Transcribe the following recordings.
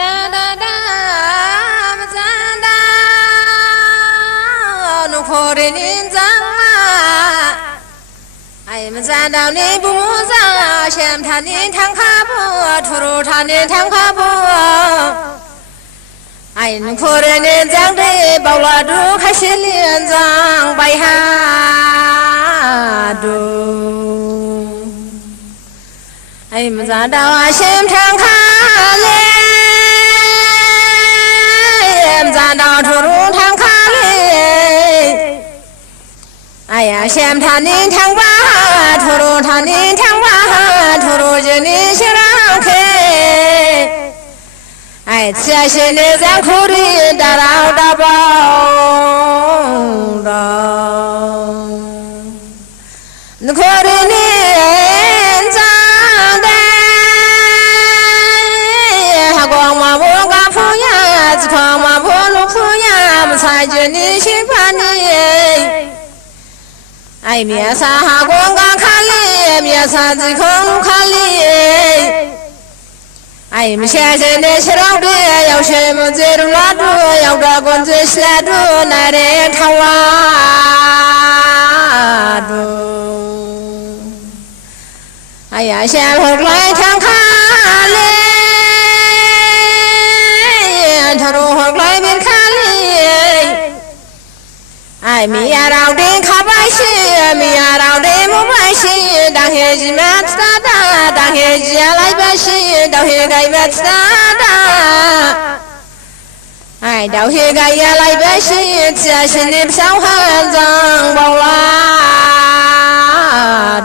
นาดาดามจันดานุโคเรนินจังมาไอ้มันจันดาวนี่บุญจังเชื่อมทานินทั้งข้าบัวทุรุทานินทั้งข้าบัวไอ้นุโคเรนินจังได้บ่าวลาดูข้าเชลียนจังไปหาดูไอ้มันจันดาวเชื่อมทั้งข้าเลจันดาวทุรุทางข้าเลยไอ้เชื่อมทานินทั้งบ้าทุรุทานินทั้งบ้าทุรุเจนิชรังเคไอ้เชื่อเชนจังคุรีดาราวดาบาวดานคุรีนิจังเดหากว่ามาบุกกับผู้ยาจะขอมาบุกผู้ยาไม่ใช่เจนิชิพานีไอ้เมียสาหากว่ากับข้าลีเมียสาจะขอลูกข้าลีไอ้ไม่ใช่เจนิชรังเดียาวเชื่อมันจะรู้ลาดูยาวดากันจะสลาดูนาเรทวาดูไอ้เชื่อหกไหลทางข้าลีทะลุหกไหลเป็นข้าลีไอ้มีอะไรเดินขับไปสิมีอะไรเดินมุ่งไปสิดังเฮจิมาตตาดาดังเฮจิอะไรไปสิดังเฮไกมาตตาดาไอ้ดังเฮไกอะไรไปสิจะฉันนิบสาวหันจังบ่าวลา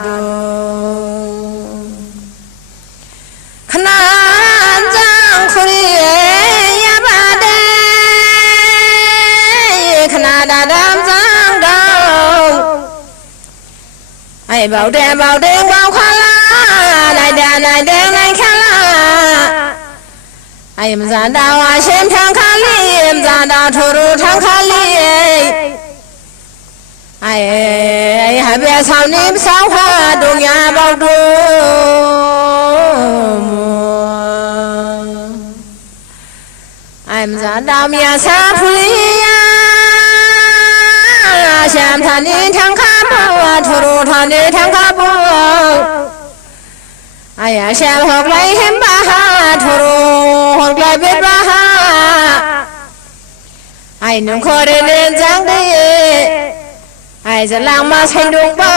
ดูขนาดจังคุรียาบาเดขนาดดำจังดาวไอ้บ่าวแดงบ่าวขลานายแดงนายขลาไอ้มันจันดาวเชื่อมทางข้าลีมันจันดาวทุรุทางข้าลีไอ้หาเบี้ยสาวนิบสาวหาดงยาบ่าวดูไอ้มันจันดาวเมียสาพุลียาเชื่อมทานินทางข้าบัวทุรุทานินทางข้าบัวไอ้เชื่อมหกไหลเห็นบ้าทุรุหกไหลเป็นบ้าไอ้นุ่งโคเรนจังดีไอ้จะลางมาใช้ดวงบ้า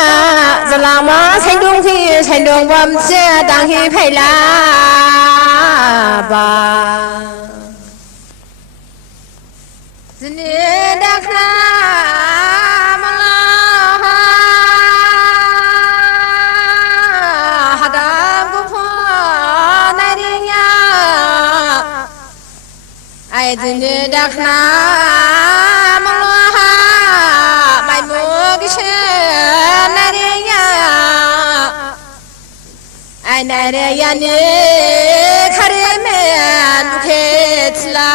จะลางมาใช้ดวงที่ใช้ดวงบำเจ้าดังที่ไพลาบาจะเนื้อดักนามาลาฮัดามกุพอนายริยาไอ้จะเนื้อดักนามาลาไม่มุกเชนายริยาไอ้นายริยานี่คาริเมนดุเคตลา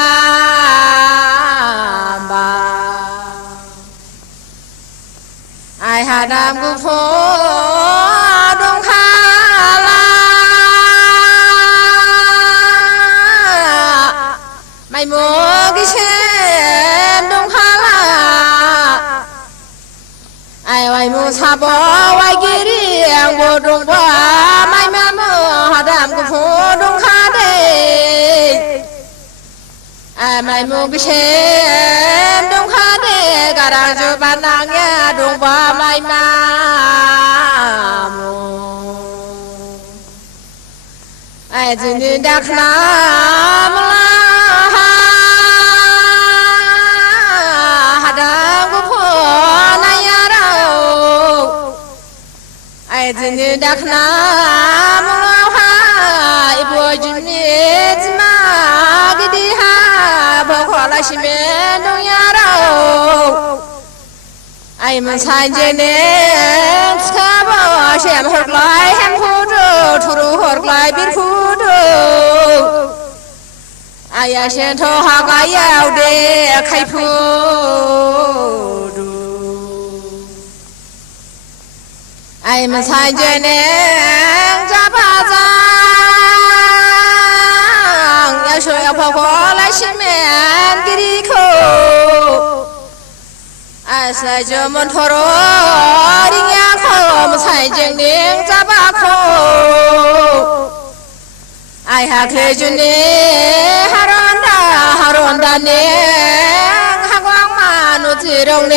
ไอ้หาดามกุโฟดงคาลาไม่มัวกิเชนดงคาลาไอ้ไว้มูซาบไว้กิริยังบูดงบ้าไม่มามัวหาดามกุโฟดงคาเดไอ้ไม่มัวกิเชนดงคาเดการังจูบันนางยาดงบ้าไม่มามัวไอ้จินดักนามลาฮัดามกุพอนายาเราไอ้จินดักนามลาฮาอีบัวจินจมากดีฮาบอกขอลาชิเมนงยาเราไอ้มันชายเจเนสข้าบอกเชื่อมหดลายแฮมพูดูทุรุหดลายบิดพูดูไอ้เชื่อทอหากายาวเดใครพูดูไอ้มันชายเจเนจะพาจัง来说要跑过来西面给你口，哎，塞着门头罗的牙口，我才精灵咋把口，哎哈克就你哈伦达你，哈光嘛努自动你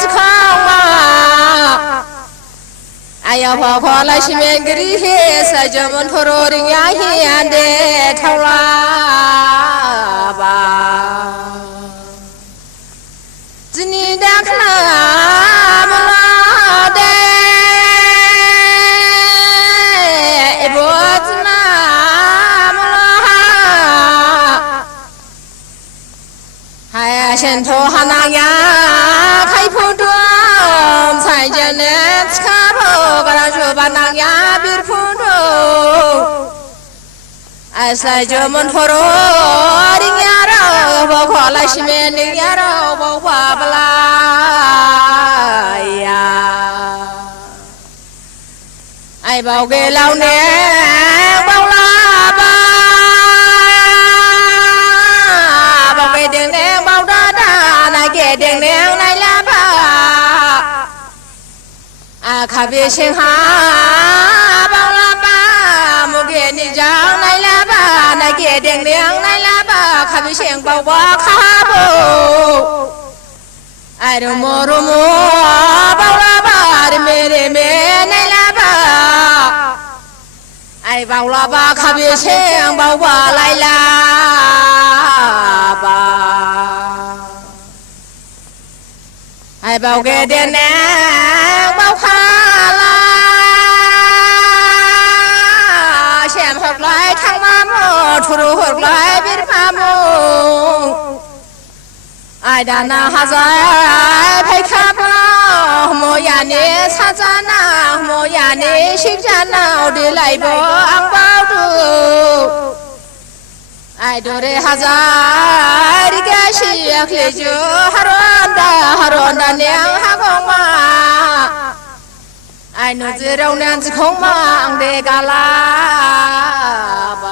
只靠嘛。哎呀，跑过来西面给你嘿，塞着门头罗的牙嘿的头啦吧。今年的可那么老的，一辈子那么老，还呀先头还那样开铺多，才见的吃卡罗，个人说把那样比铺多，哎塞着门头罗的伢肉，包括来西面的伢肉，包括不来呀，哎包给老娘包啦吧，包给丁丁包哒哒，那给丁丁来啦吧，啊咖啡先哈包啦吧，莫给你讲来啦吧，那给丁丁来啦吧，咖啡先包我卡不。哎，罗摩包啦吧，的咩来啦吧，哎包啦吧，咖啡香包我来啦吧，哎包给点呢包卡啦，先喝来汤马木，出入喝来别马木。哎，达那哈在拍卡包，莫呀你擦擦那，莫呀你洗家那，我的来包昂包住。哎，多的哈在的个是呀，可就哈罗达娘哈公嘛，哎，奴子肉娘子空嘛，昂的嘎啦吧。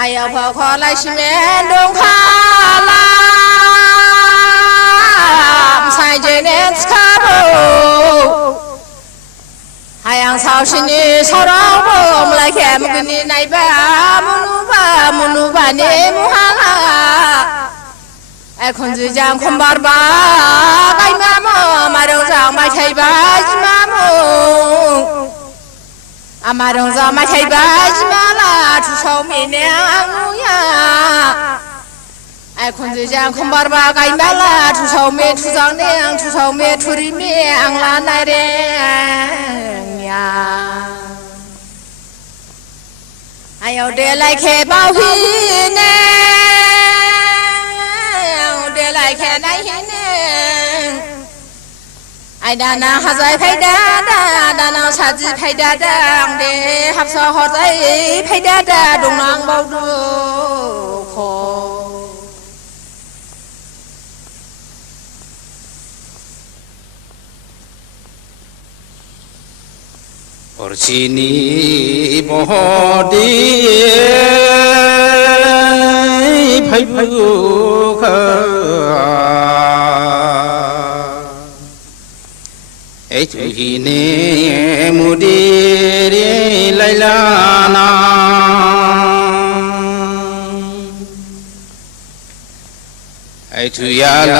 哎呀，跑过来西面东卡啦，才见年吃卡路，海洋草是你草老婆，我们来看，我给你来吧，木努吧，你木哈啦，哎，空子讲空巴巴，该妈妈马东上买菜吧，鸡妈妈。阿妈东早买菜吧，鸡妈啦，出手没娘奴呀。哎，空子讲空巴巴该买啦，出手没出丈娘，出手没出的娘啦来的呀。哎呦，得来开包皮呢，得来开奶呢。哎，达那哈在拍哒哒，达那啥子拍哒哒的，哈少哈在拍哒哒，东南包住可。而且你不的拍不可。哎，这一年木的来啦那，哎，这呀啦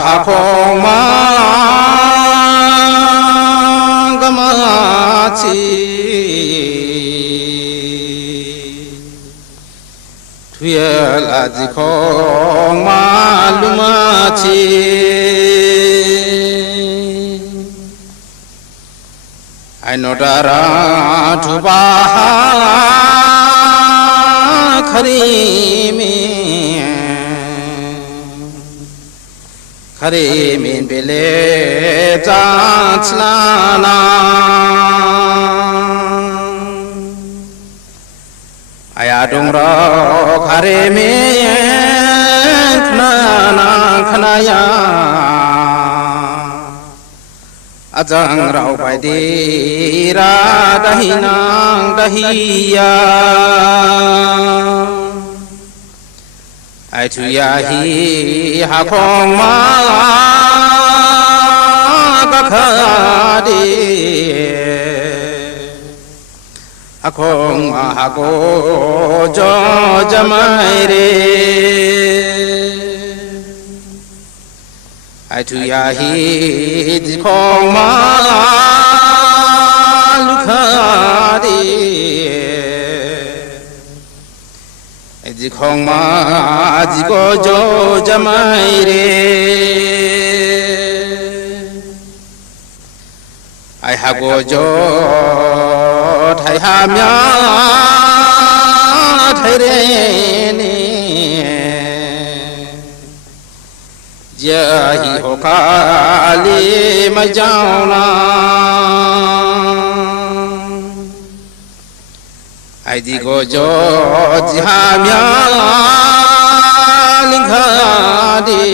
哈空嘛个嘛子，这呀啦子空嘛路嘛子。I know that to ba khari bele tachlana aya dongra khari na khanaya Ajang rau pai di ra dahinang dahiya ai chu ya hi ha khong ma ka kha di a khong ma ha ko jo jamai re ai chu ya hi di khong ma lu kha di ai di khong ma di ko jo jamai re ai ha ko jo thai ha mya thai re ni ya hi ho ka li ma jao na ai di ko jo ji ha mya linh kha di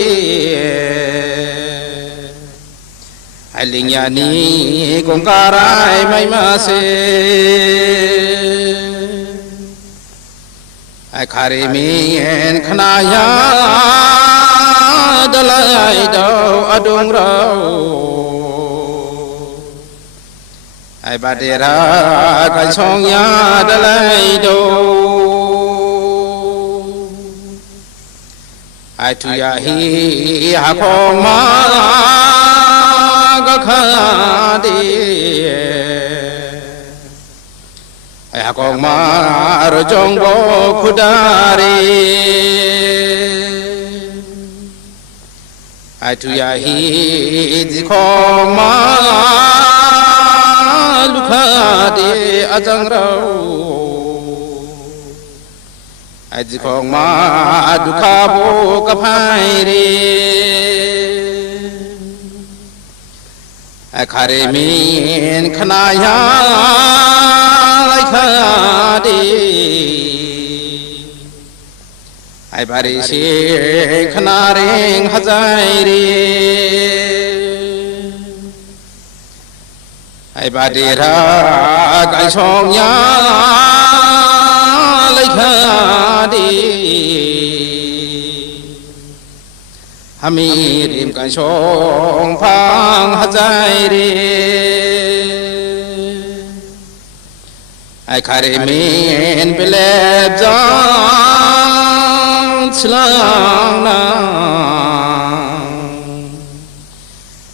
ai linh ya ni kong ka rai mai ma se ai kha re mi en khna ya dalai đâu adung rau ai ba de ra kai song ya dalai đâu ai tu ya hi ha khong ma ka kha di ai ha khong ma ro jong bo khu da ri ai tu ya hi di khong ma lu kha di a jang rau ai di khong ma du kha bo ka phai re ai kha re min khna ya lai kha di ai ba re she khna reng ha jai re ai ba de ra kai song ya lai kha di hami rim kai song phang ha jai re ai kha re min pe le jang chlang na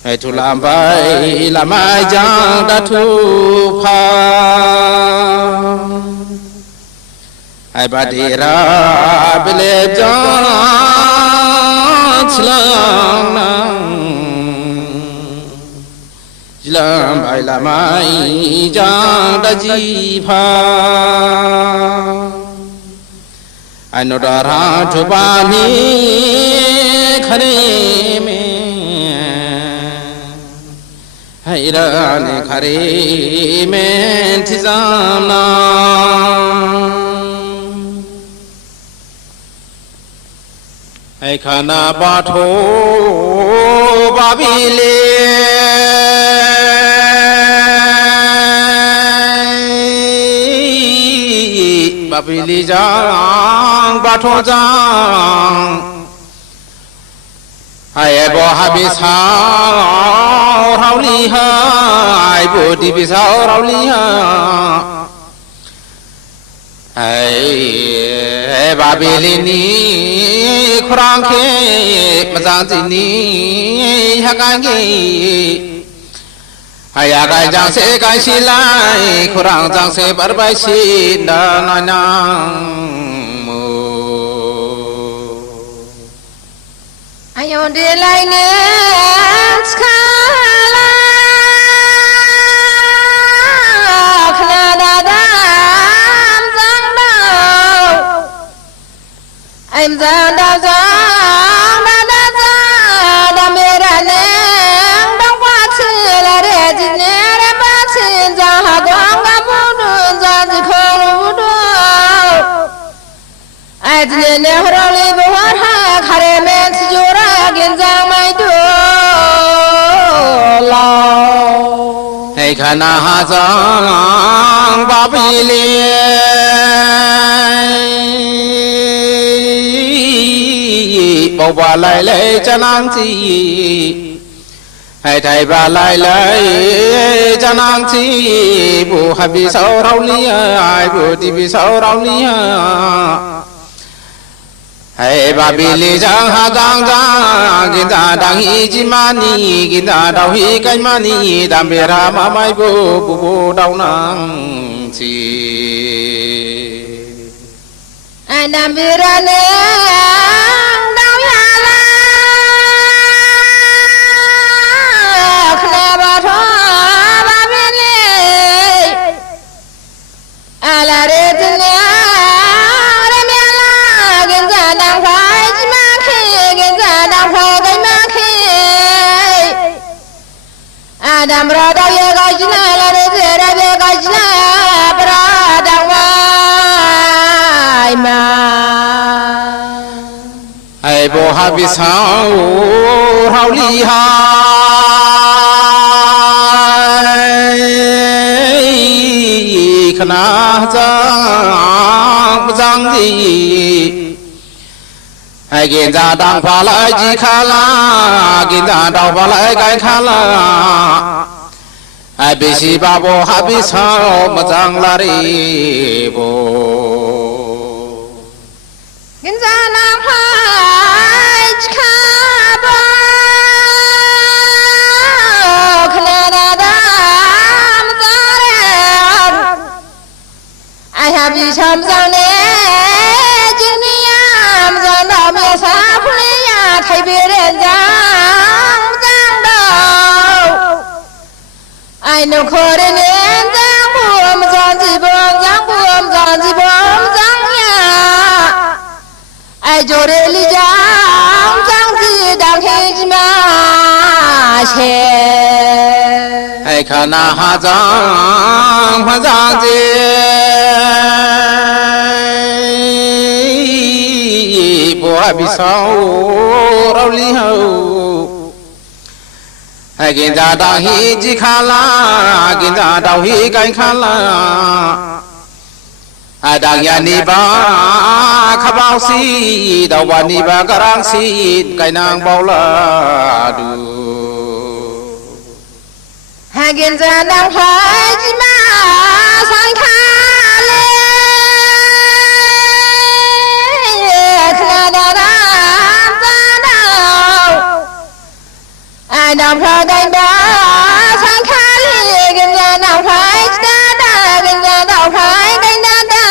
ai thu lam bai la mai jang da thu pha ai ba de ra pe le jang chlang na lam bai la mai jang da ji pha ai no da ra thu ba ni khare me hai ra ne khare me thi sam na ai khana ba tho ba bi le ba bi li jang ba tho jang ai bo ha bi sa rau li ha ai bo di bi sa rau li ha ai ba bi li ni khurang khe ma jang ji ni ha kan ki ai ya kai jang se kai si lai khurang jang se par bai si na na na ai on de lai ne skala khna da dam jang dau em jang dau jang da da me ra ne dong qua chi la re ji ne re ba chi jang ha quang ga mu du jang ji khong lu du ai ji ne ho ro li bo ha khare men chi jo ra gen jang mai du lao ai khả na ha giang ba bi li bao ba lại lấy cha nang chi ai thầy ba lại lấy cha nang chi bu ha bi sao rau li ai bu ti bi sao rau li ai ba bi li giang ha giang giang kin ta dang hi chi ma ni kin ta dau hi kai ma ni dam be ra ma mai bu dau nang chi ai dam be ra ne dau ya la khna ba tho ba bi li ala re tin Adam rada ye gajna la re ra ye gajna brada wai ma ai bo ha bi sao hao li ha khana giang di ai kiến ra đang phá lại chi khá la kiến ra đau phá lại cái khá la ai bị si ba bo ha bị sao mà chẳng la đi bo kiến ra nam hai khá ba khna da dam da re ai ha bị chăm giang ne sa phuli ya thai bi ren giang giang đâu ai no khore nen giang buom giang ji bom giang ya ai jore li giang ji dang he ji ma che ai khana ha giang ji bị sao rau li hậu ai kiến ra đau hi chi khá la kiến ra đau hi cái khá la ai đang nhà ni ba khá bao si đau ba ni ba karang si cái nàng bao la du hai kiến ra đang phải chi ma sang khá đam phá cánh đá sang khá li gần ra nào phải đá gần ra nào phải cánh đá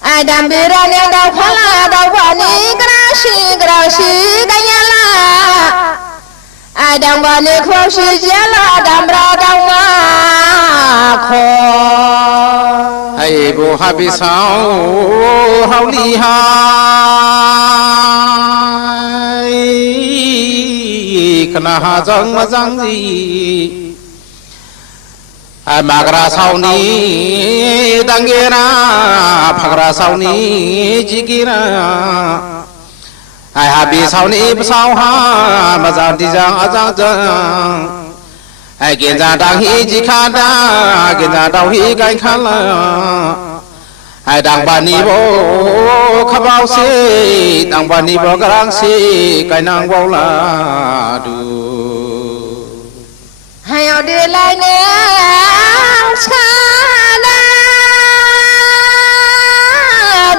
ai đam bi ra nang đau phá la đau phá ni gra si cánh la ai đam ba ni khâu si chia la đam ra đau ma kho ai bo ha bi sao hao li ha khana ha giang ma giang gì ai magra sau ni dangira phagra sau ni jigira ai ha bi sau ni sau ha ma giang ti giang a giang giang ai kiến ra đang hi ji kha da kiến ra đau hi cái kha la ai đang ba ni bo kha bao si đang ba ni bo karang si cái nàng bao la du hai ở đây lại nè xa da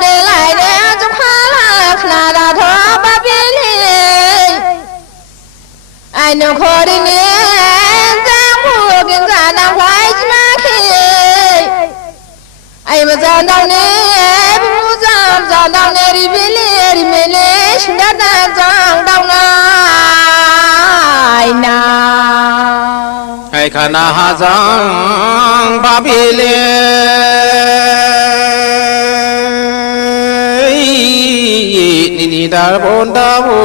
để lại nè trong khá là khá là thọ ba bi li ai no khó đi nè giang mua kiến ra đang phải ma khi ai mà giang đâu nè bu giang đâu nè đi bi li me le shin da giang đâu nai na ai khana ha giang ba bi le ni da bon da bu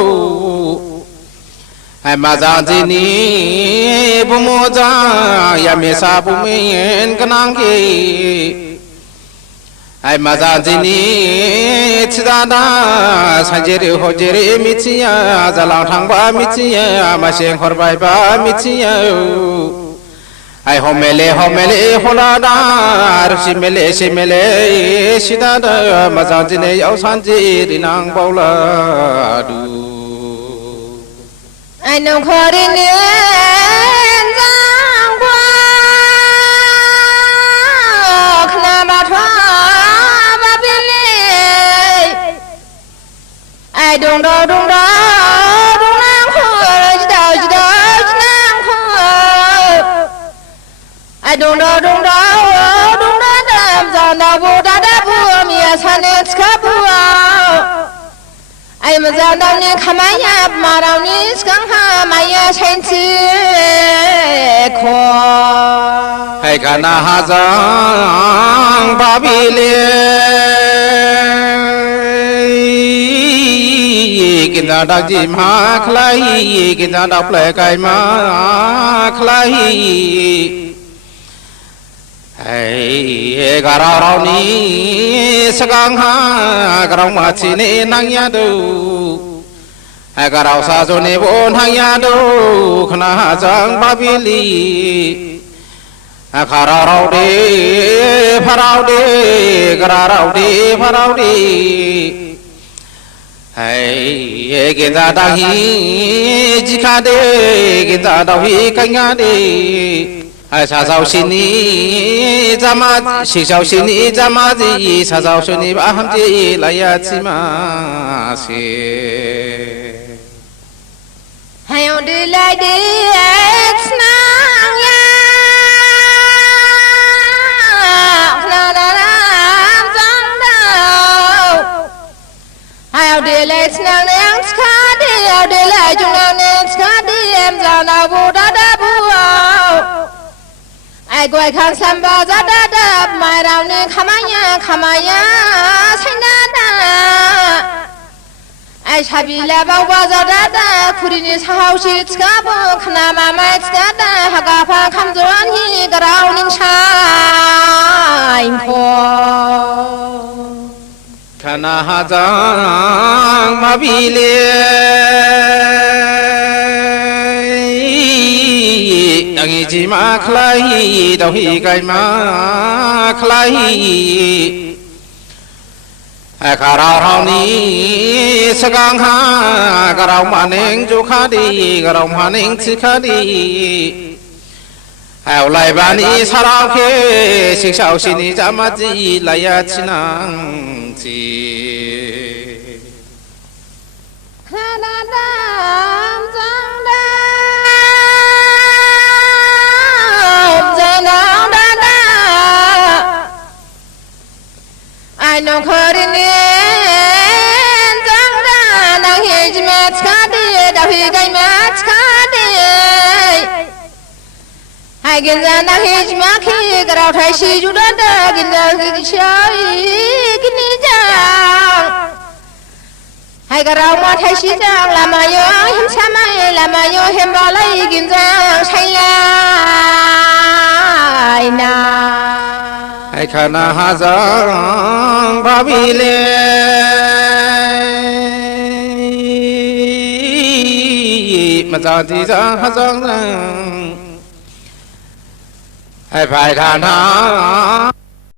ai ma giang ji ni bu mo giang ya me sa bu me en kanang ki ai mà ra gì ní chỉ ra đã sai chế điều hồ chế đi mi chi ya ra lòng thằng ba mi chi ya mà xem khỏi bài ba mi chi ya ai hôm mele hồ la đã si mele si đã đã mà ra gì này áo san gì đi nàng bao la du ai nông khó đi nên giang qua khna ba thoa ba bên lệ ai đông đó đông nàng khó chỉ nàng khó ai đông đó đam giang đó vô đã vô mía san nên ska vô ai mà giang đó nên khamaya mà đó nên skang ha maya chen chi khó ai cả na ha giang ba bi le kinh ta đắc gì mà khai kinh ta đọc lại cái mà khai ai cả rau ni sakang ha cả rau mà chỉ ne nang ya đâu ai cả rau sa zo ne bon hang ya đâu khna ha giang ba bi li khá rau đi pha rau đi cả rau đi pha rau đi hay kiến gia đa hi chỉ khá đi kiến gia đau hi canh ngã đi hay sa giàu xin đi jama si giàu xin đi jama gì sa giàu xin đi ba ham gì lại ya chi ma si hay on đi lại đi nang ya ai đi lại nang nang ska đi lại chung nang nang ska đi em ra nào vô đã vô ai quay khang sam ba ra đã mai rau nên khamaya sai đã ai chabi la ba wa ra đã khuri ni sao shi ska bo khna ma mai ska đã ha ga pha kham zuan hi ga rau ning sai kho khana ha giang ma bi le anh chỉ mà khai đâu hi cái mà khai khá rau ni sakang ha cả rau mà nên chú khá đi cả rau mà nên chỉ khá đi ai lại ba ni sa rau khe sinh sao xin ni jama gì lại ya chi nang chi ai nông khó đi nên giang ra nàng hi chỉ mẹ ska đi đào hi cái mẹ ska đi ai kiến ra nàng hi chỉ mẹ khi cái rau thái si chú đó kiến ra cái chơi cái ní giang ai cái rau mà thái si giang làm mà yo hiểm sa mai làm mà yo hiểm bao lấy kiến ra say lại na ai khana ha giang ba bi le mà ra thì ra ha giang ai phải khana